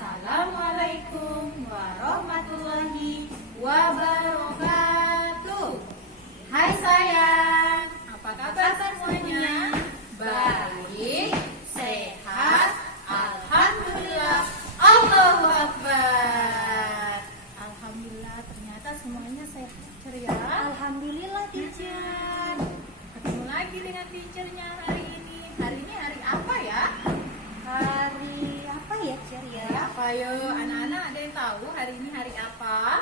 Assalamualaikum warahmatullahi wabarakatuh. Hai sayang, apa kabar semuanya? Baik, sehat, alhamdulillah. Allahu Akbar. Alhamdulillah, ternyata semuanya sehat ceria. Alhamdulillah teacher. Ketemu lagi dengan teachernya hari ini. Hari ini hari apa ya? Hari apa ya teacher ya? Hari apa yo? Anak-anak ada yang tahu hari ini hari apa?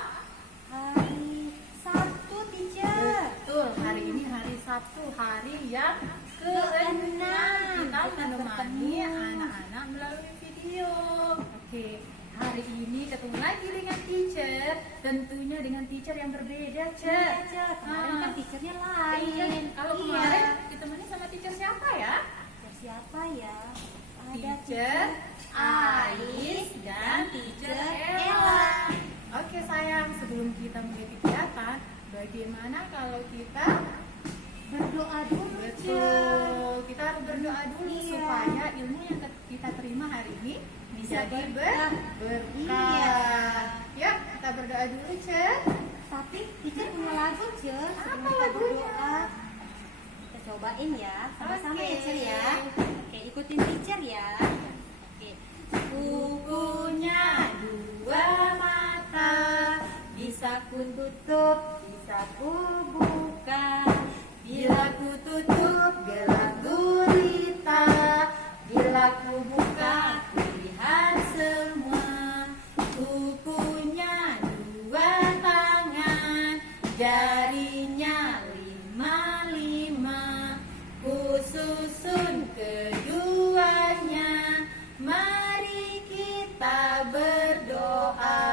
Hari Sabtu teacher. Betul, hari ini hari Sabtu, hari yang ke-6. Kita menemani anak-anak melalui video. Oke, hari ini ketemu lagi dengan teacher. Tentunya dengan teacher yang berbeda, Cek. Teacher, kemarin kan teachernya lain. Iya, kalau kemarin ditemani sama teacher siapa ya? Teacher siapa ya? Ada Teacher Ais dan teacher Ella. Oke sayang, sebelum kita mulai kegiatan, bagaimana kalau kita berdoa dulu. betul, kita harus berdoa dulu Iya. supaya ilmu yang kita terima hari ini bisa berkah. berkah. Iya. Yuk, kita berdoa dulu, Cek. Tapi teacher punya lagu teacher. Apa lagunya? Kita cobain ya, sama-sama Oke. ya teacher ya. Oke, ikutin teacher ya. Oke. Bukunya dua mata, bisa ku tutup, bisa ku buka. Bila ku tutup, gelap gulita. Bila ku buka, ku lihat semua. Bukunya dua tangan, jarinya lima-lima. Ku susun keduanya, mari kita berdoa.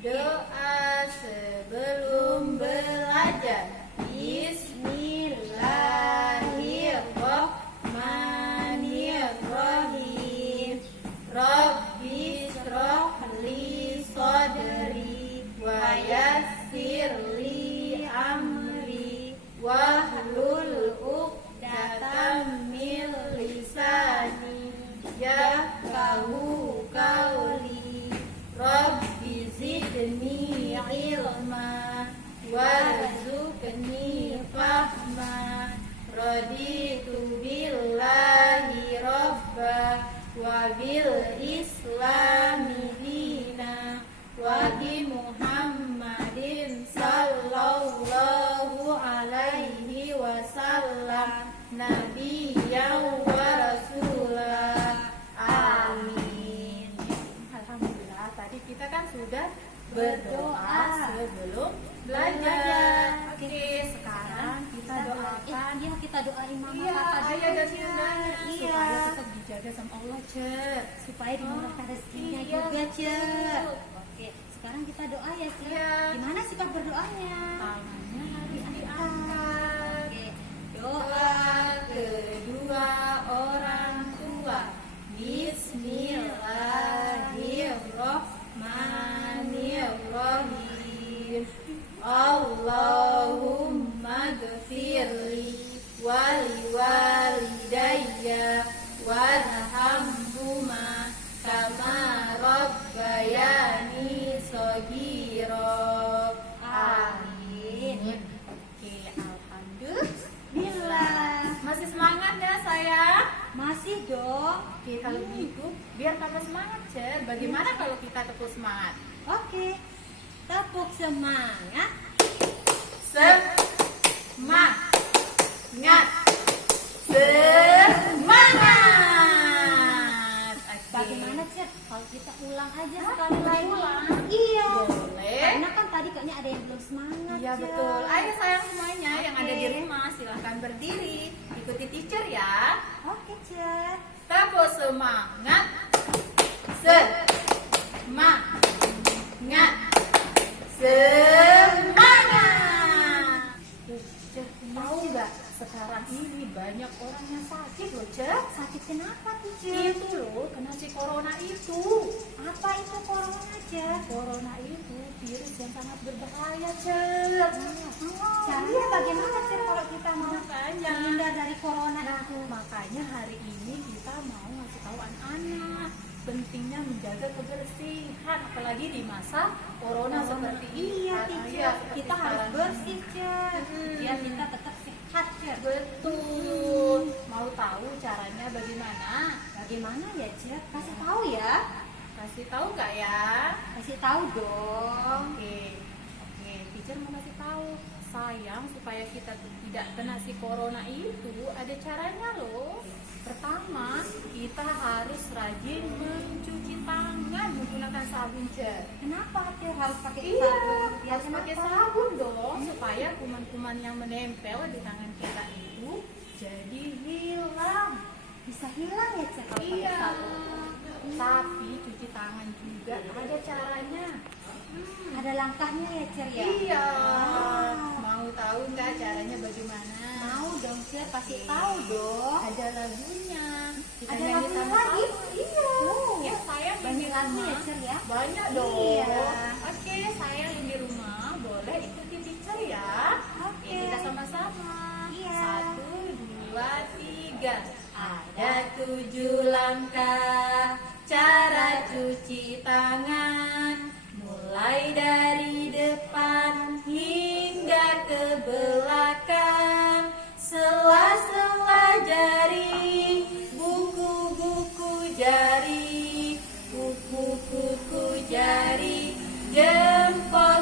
Doa sebelum belajar. Bismillahirrahmanirrahim. Rabbi shrah li sadri wa yassir li amri wahlul 'uqdatam min lisani yafqahu qawli. Rabbi zidni ilma warzuqni fahma. Raditu billahi rabba wa bil islami dina wa bi Muhammadin sallallahu alaihi wasallam nabiyyan wa rasulah. Amin. Alhamdulillah, tadi kita kan sudah berdoa sebelum belajar. Oke, sekarang kita doakan. Iya, kita doain mama Iya, papa dulu, ayah dan Cek. bundanya Iya. supaya tetap dijaga sama Allah, Cek. Supaya dimurahkan rezekinya Iya, juga, Cek. betul. Oke, sekarang kita doa ya, Cek. Iya. Gimana sikap berdoanya? Tangannya harus diangkat. Oke, Doa kedua orang tua. Bismillahirrahmanirrahim. Allahumma ghfirli wali walidayya warhamhuma kama rabbayani shaghira. Amin. Oke, alhamdulillah. Masih semangat ya sayang? masih dong. Oke, kalau begitu biar tambah semangat, Cer. Bagaimana kalau kita tepuk semangat? Oke, tepuk semangat. Semangat. Semangat. Oke. Bagaimana, Cek? Kalau kita ulang aja Hah? sekali lagi. Ulang? Iya. Boleh. Karena kan tadi kayaknya ada yang belum semangat. Iya Cek. betul. Ayo sayang semuanya yang ada di Oke. rumah silahkan berdiri. Ikuti teacher ya. Oke, Cek. Tepuk semangat. Semangat. Semangat. Cek, tahu nggak sekarang ini banyak orang yang sakit loh, Cek. Sakit kenapa tuh, Cek? Itu loh, kena si corona itu. Apa itu corona, Cek? Corona itu virus yang sangat berbahaya, Cek. Caranya bagaimana, Cek, kalau kita mau Makanya. menghindar dari corona itu? Makanya hari ini kita mau ngasih tahu anak-anak pentingnya menjaga kebersihan, apalagi di masa corona seperti ini. Iya, teacher. Kita harus bersih, Cer. Biar kita tetap sehat, Cer. Betul. Mau tahu caranya bagaimana? Bagaimana ya, Cer? Kasih tahu ya. Kasih tahu nggak ya? Kasih tahu dong. Oke, teacher mau kasih tahu. Sayang, supaya kita tidak kena si corona itu ada caranya loh. Pertama, kita harus rajin mencuci tangan menggunakan sabun, Cer. Kenapa, Cer? Harus pakai Iya, sabun? Ya, harus pakai kenapa? sabun dong, supaya kuman-kuman yang menempel di tangan kita itu jadi hilang. Bisa hilang ya, Cer, kalau pakai Iya, sabun? tapi cuci tangan juga ada caranya. Ada langkahnya ya, Cer ya? Iya. Wow. Mau tahu nggak caranya bagaimana? Mau dong, Cer. Kasih tahu dong. Ada lagunya. Kita Ada nyanyi lagu sama-sama. lagi? Iya. Oh. Ya, saya yang di Banyak lagu rumah. ya, Cer ya? Banyak dong. Iya. Oke, saya yang di rumah boleh ikuti teacher ya. Oke. Kita sama-sama. Iya. 1, 2, 3. Ada 7 langkah cara cuci tangan, mulai dari depan hingga ke belakang. Sela-sela jari, buku-buku jari, kuku-kuku jari, jempol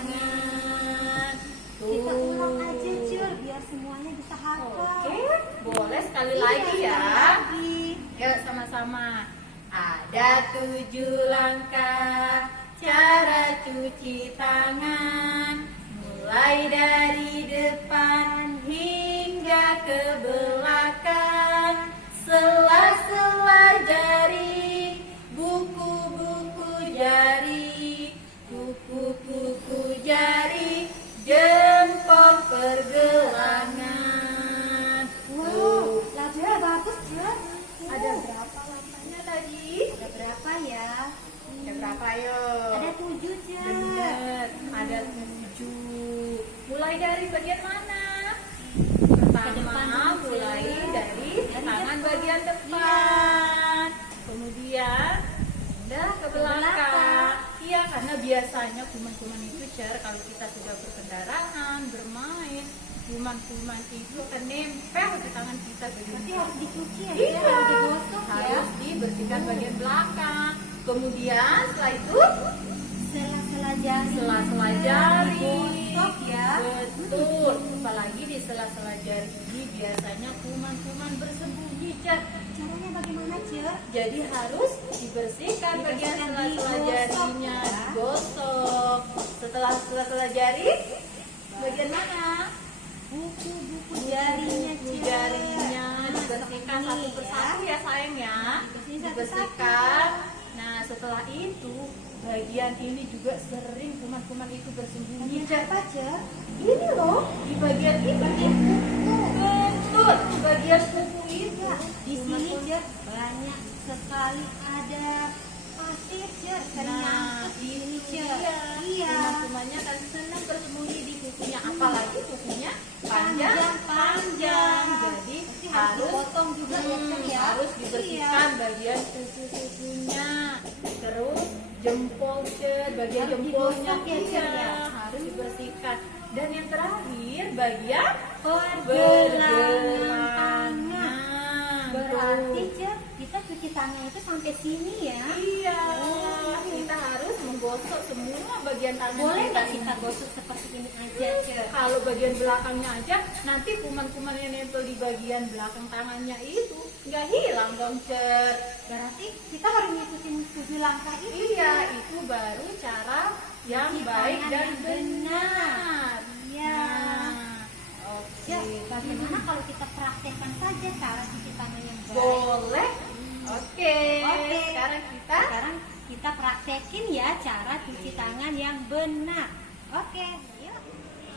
pergelangan. Kita ulang aja, Cer, biar semuanya bisa hafal. Oke, boleh sekali Iya, lagi ya. sekali lagi. Yuk sama-sama. Ada 7 langkah cara cuci tangan, mulai dari depan hingga ke belakang. Sela-sela jari, buku-buku jari, kuku-kuku jari, jempol pergelangan. Wow, lagunya bagus, Cer. Ada berapa langkahnya tadi? Ada berapa ya? Ada berapa yuk? Ada 7, Cer. Bener, ada 7. Mulai dari bagian mana? Pertama, depan dulu, mulai Cer. dari Dari tangan depan. bagian depan. Kemudian pindah ke belakang. belakang. Iya, karena biasanya kuman-kuman itu, Cer, kalau kita sudah berkendaraan, bermain, kuman-kuman itu akan nempel di tangan kita. Nanti harus dicuci ya, Iya, Cer. Harus digosok ya. harus dibersihkan bagian belakang. Kemudian setelah itu Sela-sela jari. sela-sela jari. Digosok ya. Betul. Apalagi di sela-sela jari ini biasanya kuman-kuman bersembunyi, Cer. Caranya bagaimana, Cer? Jadi harus dibersihkan bagian Dibersihkan, sela-sela digosok, jarinya, ya. digosok. Setelah sela-sela jari, bagian mana? Buku-buku jarinya, Buku Cer. jarinya dibersihkan Ini satu persatu ya sayang ya. Dibersihin Dibersihkan. Nah setelah itu bagian ini juga sering kuman-kuman itu bersembunyi. Bagian apa, Cer? Ini loh di bagian ini. Betul, di bagian kuku itu. Di sini, Cer, banyak sekali ada pasir, Cer. Sering nyangkut di sini, Cer. Iya. Kuman-kumannya kan senang bersembunyi di kukunya, apalagi kukunya panjang. Panjang. Jadi Pasti harus dipotong juga ya, Cer ya. harus dibersihkan bagian kuku-kukunya. Terus jempol, Cer, bagian Harus jempolnya digosok ya, Cer, ya. harus dibersihkan. Dan yang terakhir bagian Pergelangan tangan. tangan. Berarti, Cer, kita cuci tangan itu sampai sini ya. Iya, kita harus menggosok semua bagian tangan. Boleh nggak kita gosok seperti ini aja, Cer? Kalau bagian belakangnya aja, nanti kuman-kuman yang nempel di bagian belakang tangannya itu nggak hilang dong, Cer. Berarti kita harus ngikutin 7 langkah itu. Iya, itu baru cara yang Cuci baik tangan dan yang benar. Iya. Nah, oke. Cer, bagaimana kalau kita praktekkan saja cara cuci tangan yang baik? Boleh. Oke. Oke. Sekarang kita Sekarang kita praktekin ya cara cuci tangan yang benar. Oke, yuk.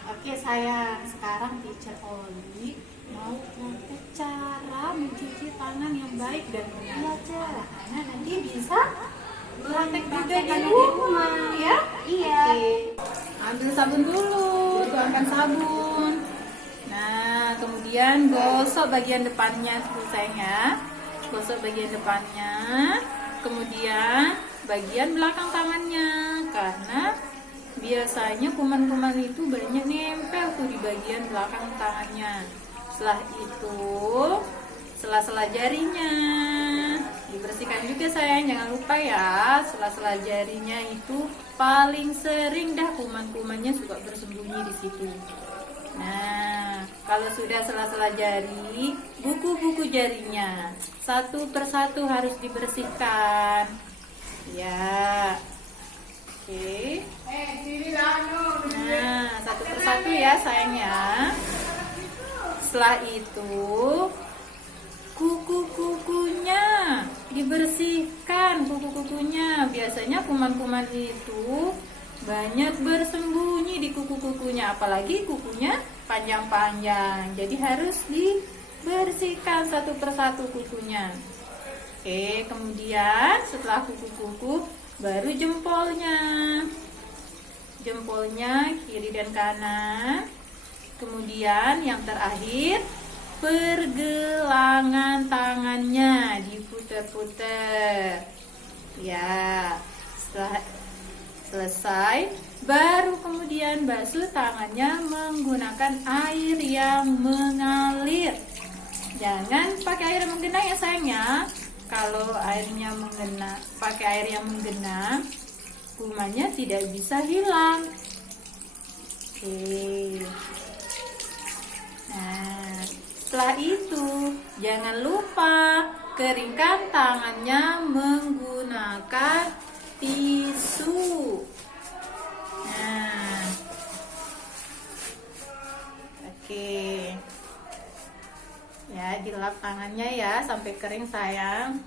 Oke sayang, sekarang teacher Oli mau contoh cara mencuci tangan yang baik dan benar. Iya, Cer. Anak nanti bisa praktek juga di Praktekkan rumah ya. Iya. Oke. Ambil sabun dulu, tuangkan sabun. Nah, kemudian gosok bagian depannya dulu sayang ya. Gosok bagian depannya, kemudian bagian belakang tangannya, karena biasanya kuman-kuman itu banyak nempel tuh di bagian belakang tangannya. Setelah itu sela-sela jarinya dibersihkan juga sayang, jangan lupa ya, sela-sela jarinya itu paling sering dah kuman-kumannya suka bersembunyi di situ. Nah, kalau sudah sela-sela jari, buku-buku jarinya satu persatu harus dibersihkan. Ya, oke. Nah, satu persatu ya sayangnya. Setelah itu kuku-kukunya dibersihkan, kuku-kukunya. Biasanya kuman-kuman itu banyak bersembunyi di kuku-kukunya, apalagi kukunya panjang-panjang. Jadi harus dibersihkan satu persatu kukunya. Oke, kemudian setelah kuku-kuku baru jempolnya. Jempolnya kiri dan kanan. Kemudian yang terakhir pergelangan tangannya diputer-puter. Ya, setelah selesai, baru kemudian basuh tangannya menggunakan air yang mengalir. Jangan pakai air yang menggenang ya sayangnya. Kalau airnya menggenang, pakai air yang menggenang, kumannya tidak bisa hilang. Oke. Nah, setelah itu jangan lupa keringkan tangannya menggunakan tisu. Nah, oke. Ya, dilap tangannya ya sampai kering sayang.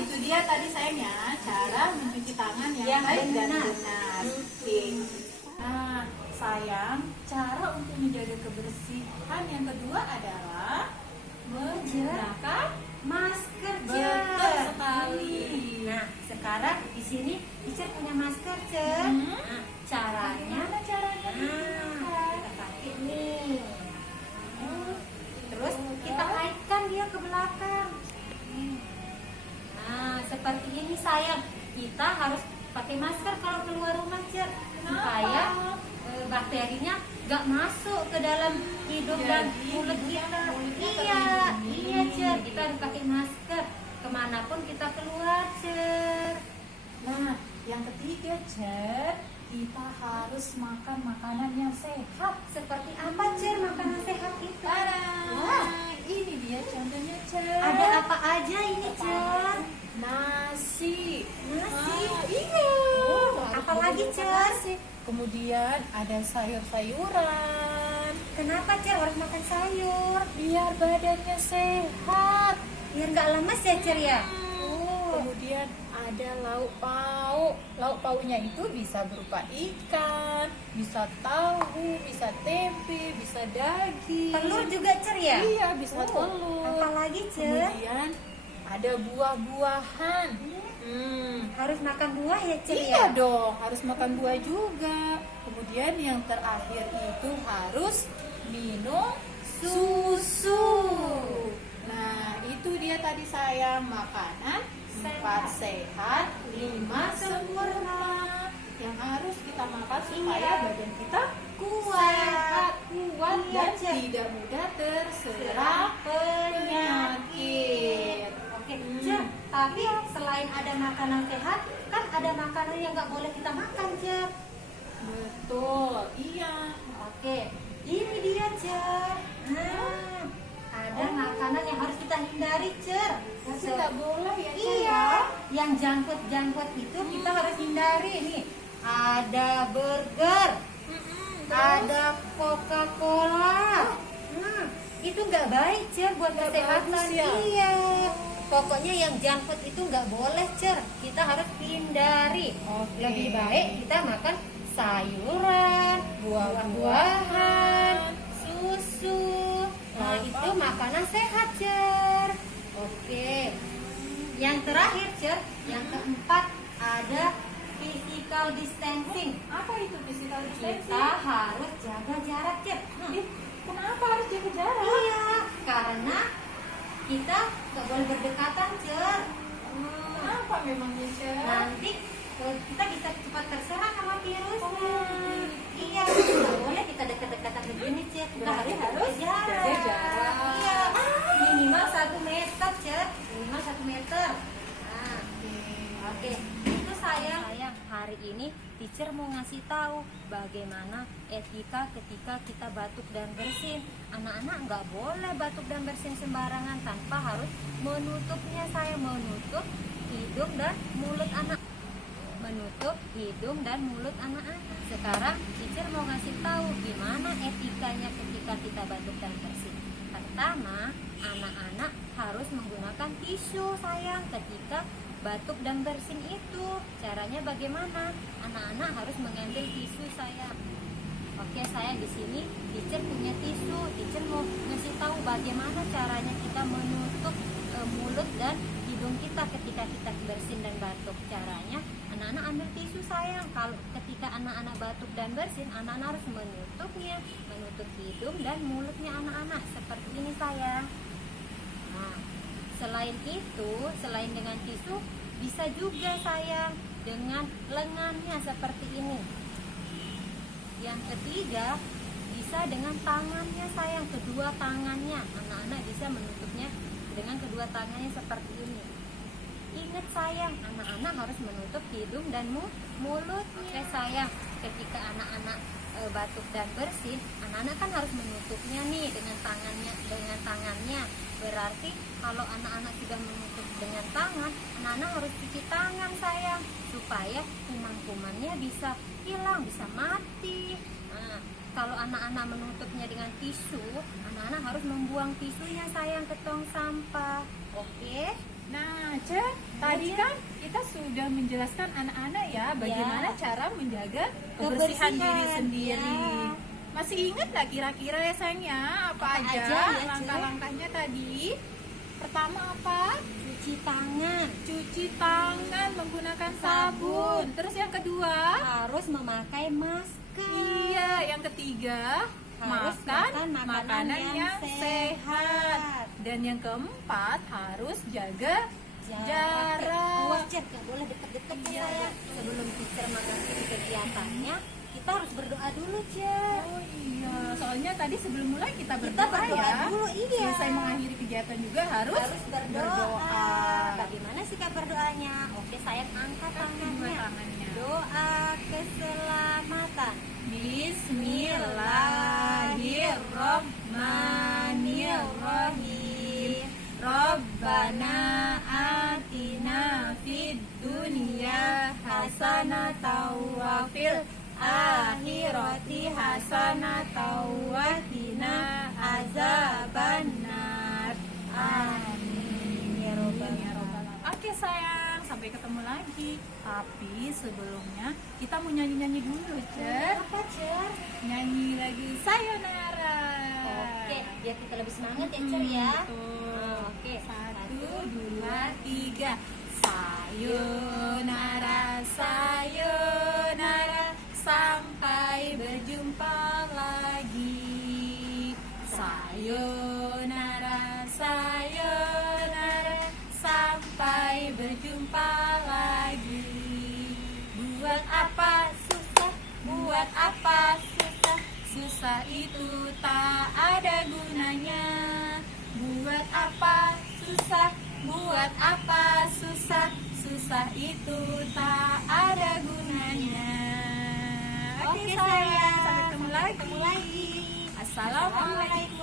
Itu dia tadi sayangnya cara mencuci tangan yang baik dan benar. Nah, sayang, cara untuk menjaga kebersihan yang kedua adalah menggunakan masker, betul Cer. sekali. Nah, sekarang di sini Ica punya masker, Cer. Nah, caranya Gimana caranya? kita pakai nih. Terus kita kaitkan dia ke belakang. Nah, seperti ini sayang. Kita harus pakai masker kalau keluar rumah, Cer, supaya bakterinya gak masuk ke dalam hidung dan mulut kita. Iya, Cer. Kita harus pakai masker kemanapun kita keluar, Cer. Nah, yang ketiga, Cer, kita harus makan makanan yang sehat. Seperti apa, Cer, makanan sehat itu? Wah, ini dia contohnya, Cer. Ada apa aja ini, Cer? Nasi. Nasi. Iya. Apalagi, Cer? Nasi. Kemudian ada sayur-sayuran. Kenapa, Cer, harus makan sayur? Biar badannya sehat. Biar nggak lemes ya, Cer ya? Kemudian ada lauk pauk. Lauk pauknya itu bisa berupa ikan, bisa tahu, bisa tempe, bisa daging. Telur juga, Cer ya? Iya, bisa telur. Apalagi, Cer? Kemudian ada buah-buahan. Harus makan buah ya, Cer ya? Iya dong, harus makan buah juga. Kemudian yang terakhir itu harus minum susu. Nah, itu dia tadi sayang, makanan 4 sehat, 5 sempurna yang harus kita makan supaya badan kita kuat, dan tidak mudah terserang penyakit. Oke, Cer. Tapi selain ada makanan sehat, kan ada makanan yang nggak boleh kita makan, Cer. Betul, iya. Oke, ini dia, Cer. Nah, ada makanan yang harus kita hindari, Cer. Tapi nggak boleh ya, Cer, Iya, ya? yang jangkut-jangkut itu kita harus hindari nih. Ada burger, ada Coca-Cola. Itu nggak baik, Cer, buat Nggak kesehatan. bagus ya? Iya. Pokoknya yang jangkut itu nggak boleh, Cer. Kita harus hindari. Oke. Lebih baik kita makan sayuran, buah-buahan, susu. Nah, itu makanan sehat, Cer. Oke. Yang terakhir, Cer, yang keempat ada physical physical distancing. Apa itu physical distancing? Kita harus jaga jarak, Cep. Kenapa harus jaga jarak? Iya, karena kita nggak boleh berdekatan, Cep. Kenapa memangnya, Cep? Nanti kita bisa cepat terserang sama virusnya. Oh. Iya, nggak boleh kita dekat-dekatan begini, Cep. Kita Berarti harus jaga jaga jarak. Iya, minimal 1 meter, Cep. Minimal 1 meter. Nah, oke. Itu sayang, hari ini teacher mau ngasih tahu bagaimana etika ketika kita batuk dan bersin. Anak-anak nggak boleh batuk dan bersin sembarangan tanpa harus menutupnya. Saya menutup hidung dan mulut anak. Menutup hidung dan mulut anak-anak. Sekarang teacher mau ngasih tahu gimana etikanya ketika kita batuk dan bersin. Pertama, anak-anak harus menggunakan tisu sayang ketika batuk dan bersin itu. Caranya bagaimana? Anak-anak harus mengambil tisu sayang. Oke, saya di sini teacher punya tisu. Teacher mau ngasih tahu bagaimana caranya kita menutup mulut dan hidung kita ketika kita bersin dan batuk. Caranya anak-anak ambil tisu sayang. Kalau ketika anak-anak batuk dan bersin, anak-anak harus menutupnya, menutup hidung dan mulutnya anak-anak seperti ini sayang. Nah, selain itu, selain dengan tisu, bisa juga sayang dengan lengannya seperti ini. Yang ketiga, bisa dengan tangannya sayang, kedua tangannya. Anak-anak bisa menutupnya dengan kedua tangannya seperti ini. Ingat sayang, anak-anak harus menutup hidung dan mulutnya. Oke sayang, ketika anak-anak batuk dan bersin, anak-anak kan harus menutupnya nih dengan tangannya. Berarti kalau anak-anak sudah menutup dengan tangan, anak-anak harus cuci tangan sayang, supaya kuman-kumannya bisa hilang, bisa mati. Nah, kalau anak-anak menutupnya dengan tisu, anak-anak harus membuang tisunya sayang ke tong sampah. Oke? Nah, Cep, tadi kan kita sudah menjelaskan anak-anak ya bagaimana cara menjaga kebersihan diri sendiri. Ya. Masih ingat nggak kira-kira ya sayangnya apa aja ya, Cep? langkah-langkahnya tadi? Pertama apa? Cuci tangan. Cuci tangan menggunakan sabun. Terus yang kedua? Harus memakai masker. Iya, yang ketiga Harus makan makanan yang sehat. Dan yang keempat harus jaga jarak. Awas Cep, nggak boleh deket-deket Iya, ya. betul. Sebelum teacher mengadakan kegiatannya, kita harus berdoa dulu Cep. Oh iya, soalnya tadi sebelum mulai kita Kita berdoa, berdoa ya. dulu, iya. Selesai mengakhiri kegiatan juga harus berdoa. Bagaimana sikap berdoanya? Oke, saya angkat Kedua tangannya. tangannya. Doa keselamatan. Bismillahirrahmanirrahim. Rabbana atina fid dunya hasanatan wa fil akhirati hasanatan wa qina azabannar. Amin ya robbal alamin. Oke sayang, sampai ketemu lagi. Tapi sebelumnya kita mau nyanyi-nyanyi dulu, Cep. Apa Cep? Nyanyi lagi sayonara. Oke, biar kita lebih semangat ya Cep ya. Betul. Oke, 1, 2, 3. Sayonara, sayonara, sampai berjumpa lagi. Sayonara, sayonara, sampai berjumpa lagi. Buat apa susah, buat apa susah, susah itu tak ada gunanya. Buat apa susah, buat apa susah, susah itu tak ada gunanya. Oke sayang, sampai ketemu lagi. Assalamualaikum.